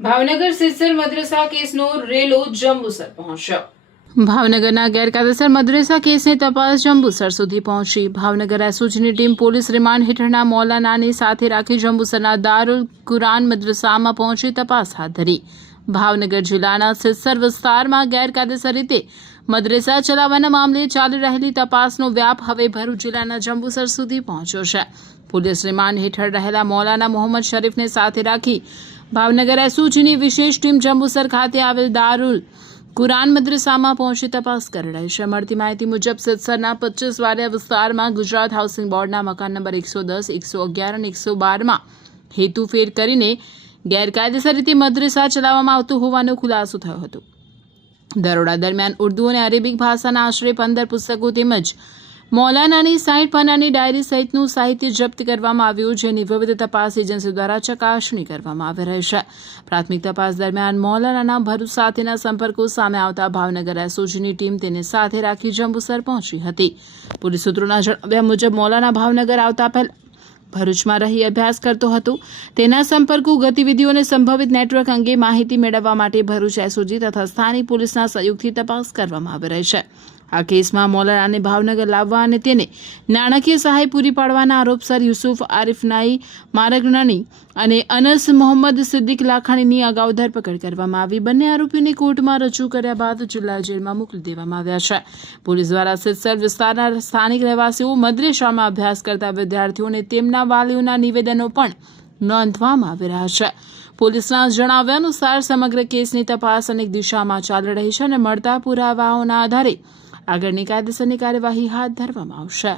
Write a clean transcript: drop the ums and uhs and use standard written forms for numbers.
ભાવનગર સિરસર મદ્રસા કેસનો રેલો જંબુસર પહોંચ્યો। ભાવનગરના ગેરકાયદેસર મદ્રેસા કેસની તપાસ જંબુસર સુધી પહોંચી। ભાવનગર એસઓજીની ટીમ પોલીસ રિમાન્ડ હેઠળના મૌલાનાને સાથે રાખી જંબુસરના દારુલ કુરાન મદ્રસામાં પહોંચી તપાસ હાથ ધરી। ભાવનગર જિલ્લાના સિરસર વિસ્તારમાં ગેરકાયદેસર રીતે મદ્રેસા ચલાવવાના મામલે ચાલી રહેલી તપાસનો વ્યાપ હવે ભરૂચ જિલ્લાના જંબુસર સુધી પહોંચ્યો છે। પોલીસ રિમાન્ડ હેઠળ રહેલા મૌલાના મોહમ્મદ શરીફને સાથે રાખી ભાવનગર એસઓજીની વિશેષ ટીમ જંબુસર ખાતે આવેલ દારુલ કુરાન મદ્રસામાં પહોંચી તપાસ કરી રહી છે। મળતી માહિતી મુજબ સિરસરના 25 વાડિયા વિસ્તારમાં ગુજરાત હાઉસિંગ બોર્ડના મકાન નંબર 110, 111 અને 112માં હેતુફેર કરીને ગેરકાયદેસર રીતે મદ્રસા ચલાવવામાં આવતું હોવાનો ખુલાસો થયો હતો। દરોડા દરમિયાન ઉર્દુ અને અરેબિક ભાષાના આશરે 15 પુસ્તકો તેમજ મૌલાનાની 60 પાનાની ડાયરી સહિતનું સાહિત્ય જપ્ત કરવામાં આવ્યું, જેની વિવિધ તપાસ એજન્સી દ્વારા ચકાસણી કરવામાં આવી રહી છે। પ્રાથમિક તપાસ દરમિયાન મૌલાનાના ભરૂચ સાથેના સંપર્કો સામે આવતા ભાવનગર એસઓજીની ટીમ તેને સાથે રાખી જંબુસર પહોંચી હતી। પોલીસ સૂત્રોના જણાવ્યા મુજબ મૌલાના ભાવનગર આવતા પહેલા ભરૂચમાં રહી અભ્યાસ કરતો હતો। તેના સંપર્કો, ગતિવિધિઓ અને સંભવિત નેટવર્ક અંગે માહિતી મેળવવા માટે ભરૂચ એસઓજી તથા સ્થાનિક પોલીસના સહયોગથી તપાસ કરવામાં આવી રહી છે। આ કેસમાં મૌલાનાને ભાવનગર લાવવા અને તેને નાણાકીય સહાય પૂરી પાડવાના આરોપસર યુસુફ આરિફ નાઈ મારગનાની અને અનસ મોહમ્મદ સિદ્દીક લાખાણીની અગાઉ ધરપકડ કરવામાં આવી। બંને આરોપીઓને કોર્ટમાં રજૂ કર્યા બાદ જિલ્લા જેલમાં મોકલી દેવામાં આવ્યા છે। પોલીસ દ્વારા સિરસર વિસ્તારના સ્થાનિક રહેવાસીઓ, મદ્રેસામાં અભ્યાસ કરતા વિદ્યાર્થીઓ અને તેમના વાલીઓના નિવેદનો પણ નોંધવામાં આવી રહ્યા છે। પોલીસના જણાવ્યા અનુસાર સમગ્ર કેસની તપાસ અનેક દિશામાં ચાલી રહી છે અને મળતા પુરાવાઓના આધારે આગળની કાયદેસરની કાર્યવાહી હાથ ધરવામાં આવશે।